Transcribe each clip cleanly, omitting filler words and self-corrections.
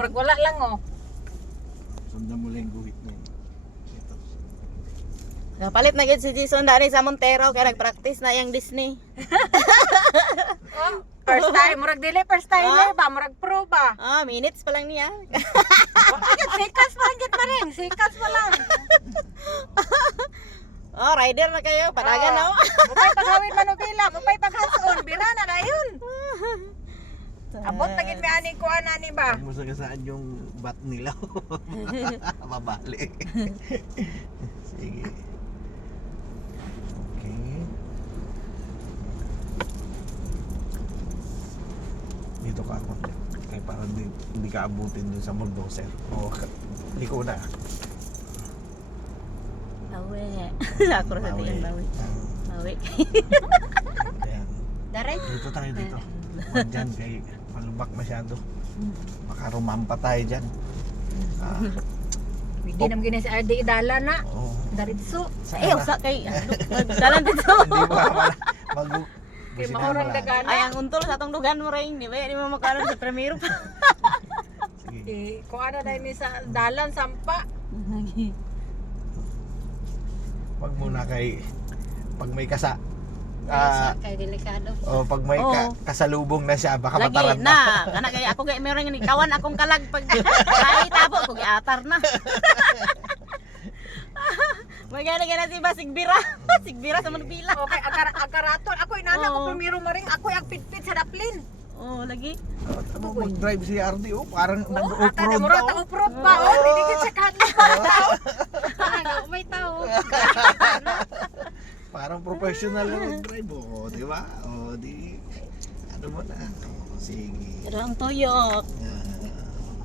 murag wala lang oh. Sundan mo lang yung guhit na yun. Ito. Napalit na gid si Jason dali sa Montero kaya nag-practice na yung Disney. Oh, first time, murag dili first time ba, murag pro ba? Minutes pa lang niya. Sikas pa lang git maring, sikas pa lang. Rider na kayo, padagan na. Mupay paghawid manubila, mupay paghanson, bira na dayon. Abot na gid mi ani ko ani ba? Huwag mo sagasaan yung bat nila. Mabali. Sige. Okay. Dito ka ako. Kaya parang hindi ka abutin dun sa bulldozer. O, liko na. Bawi. Ako rin sa tiyang bawi. Bawi. Ayan. Daray. Dito tayo dito. Huwag dyan kay malubak masyado. Baka rumampa tayo dyan. Hindi naman gina si RD idala na. Oo. Daritso. Usa kay dalan dito. Hindi ba mag Kay maurang dagana. Ay, ang untol sa atong dugan mo rin. Di ba? Di mo makaroon sa premiere pa. Sige. Kung ano dahil ni sa dalan sampa. Wag muna kay pag may Kay delikado. pag may kasalubong na siya baka Lagi mataran na. Kana kay ako gay meron nga kawan akong kalag pag ay tabo ko giatar na. Magana si ba sigbira. Sigbira sa Manubila. Okay, agaraton. Ako inana ko primero maring ako ang pitpit sa daplin. Lagi. Ano mag-drive si RD parang Ata nag-off-road na mura daw. ta off-road ba? Dili sa kanto pa daw. May tao. Parang professional na mag-drive di ba? Di ano mo na. Sige. Pero ang tuyok.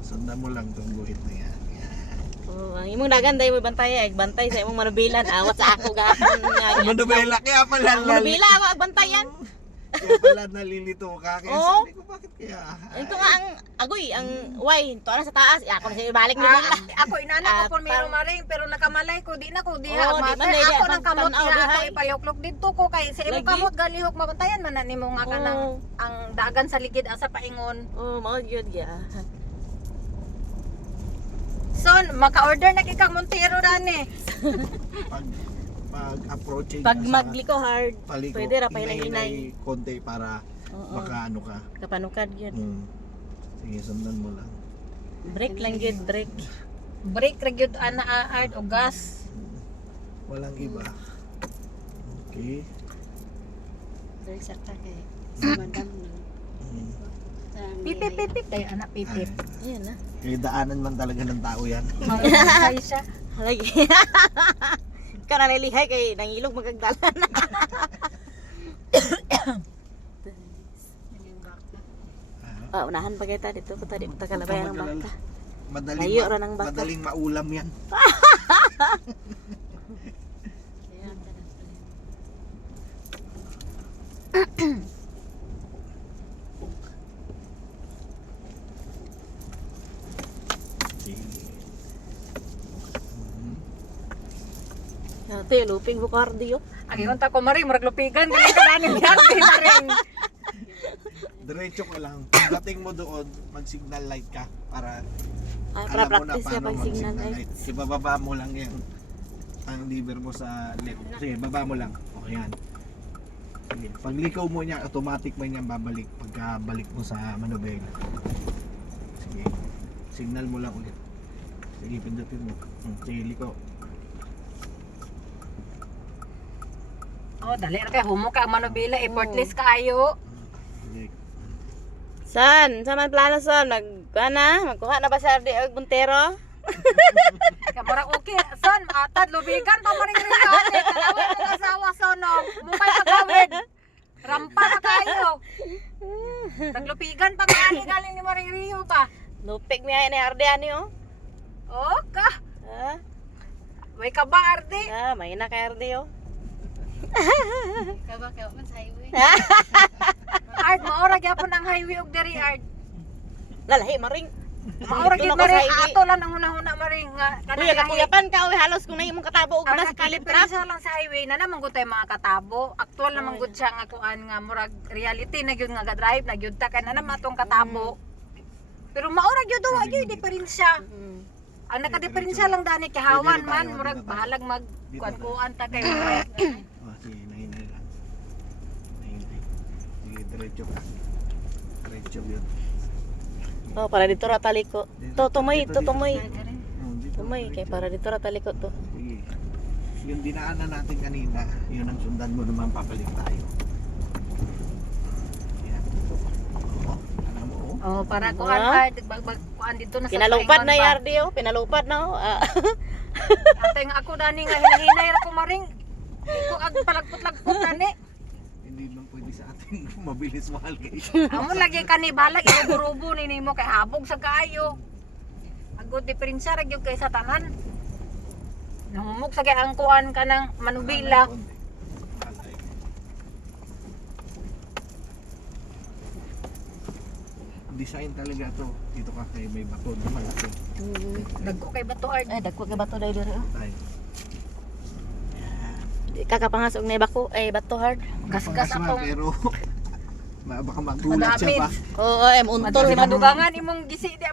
Sundan mo lang tong guhit na yan. Ang imong dagan dai mo bantay bantay sa imong Manubilan. Awat sa ako gahapon nga. Manubela kaya pala Manubila ako agbantayan. kaya pala nalilito ka. Kaya sabi ko bakit kaya? Ito nga ang agoy, ang way, to na sa taas. Ako na siya ibalik ni Bila. Ako inana ko primero maring pero nakamalay ko di na ko diha Oo, di mater. man na, Ako di, nang kamot pagtanaw, diha ako dihay. ipaluklok dito ko kay sa imong Lagi. kamot galihok mabantayan man na nimo nga kanang Oo. ang dagan sa ligid asa paingon. Mao gyud ya. Son, maka-order na kay kang Montero dani. Pag approaching Pag ka sa magliko hard, paliko, pwede ra pa hinay hinay. konti para baka ano ka. Kapanukad gyud. Sige, sundan mo lang. Break lang gyud, break. Break ra gyud ana art o gas. Walang iba. Okay. Dari sa kay si madam no. Pipip pipip tayo anak pipip. Ayan na. Kaya daanan man talaga ng tao yan. Ay siya. Lagi. Kana nilihay kay nangilog magagdalan. Unahan pa kita dito ko tadi matakalabay ang baka. Layo ra ng baka. Madaling maulam yan. Ate, luping bukardiyo. Ang iunta ko maring murag lupigan dili ka dani di maring. Diretso ka lang. Pagdating mo doon, mag-signal light ka para Para alam mo na practice siya paano pag signal mag-signal light. light. Ibababa mo lang yan. Ang lever mo sa left. Sige, baba mo lang. O, yan. Sige, pag likaw mo niya, automatic mo niyan babalik pagkabalik mo sa manubela. Sige, signal mo lang ulit. Sige, pindutin mo. Sige, likaw. Oh, dali ra kay humo ka ang manubila effortless kaayo. Sige. San? Sa man plano son? Magkuha na ba sa RD og Montero? Kaya murag okay. Son, atad lubigan pa maring rin ate. Kalawin mo asawa sono. Mukay pagawid. Rampa na kayo. Naglupigan pa kaani galing ni Maring Rio pa. Lupig niya ni RD ani oh. Oh, ka. Ha? May ka ba, Ardi? May na kay RD oh. Kaba ka man sa highway. Art, maora gyapon ang highway og diri, Art. Lalahi maring. Maora Dito gyud na ko sa maring highway. ato lang ang hunahuna maring nga Kuya kakuyapan ka oy halos kung imong katabo og Ang nas kalitra. nakalipresa lang sa highway na naman gud tay mga katabo. Aktual naman gud siya nga kuan nga murag reality na gyud nga ga-drive na gyud ta kay na naman tong katabo. Pero maura gyud wa gyud diferensya. Mm. Ang nakadiferensya lang dani kahawan Pwede na man tayo, murag dito tayo. bahalag mag Dito kuan-kuan ta kay Oh, sige, nahinay lang. Nahinay. Sige, diretso ka. Diretso yun. Oh, para dito ra taliko. To tumoy, to tumoy. Oh, dito, Tumoy kay diretso. para dito ra taliko to. Sige. Yung dinaanan natin kanina, yun ang sundan mo naman, papalik tayo. Yan. Oo, alam mo, oh. Oh, para kuan Ah. hard kuan dito na sa Pinalupad paingon na ba? yardi oh, pinalupad na oh. Ah. Ate nga ako dani nga hinahinay ra ko maring. Ko ag palagpot-lagpot dani. Hindi man pwede sa atin mabilis mahal guys. Amo lagi kani balag irubo-rubo ni nimo kay habog sa kaayo. Agud diferensya ra gyud kay sa tanan. Namumok sa kay ang kuan kanang manubila. Design talaga to. Dito ka kay may bato na malaki. Dagko kay bato hard. Ay dagko kay bato dai diri oh. Tayo. Di kakapangasog na bako ay bato hard. Gas-gas Pangasma, akong pero baka magulat siya pa. Oo, untol Madali man. madugangan imong gisi di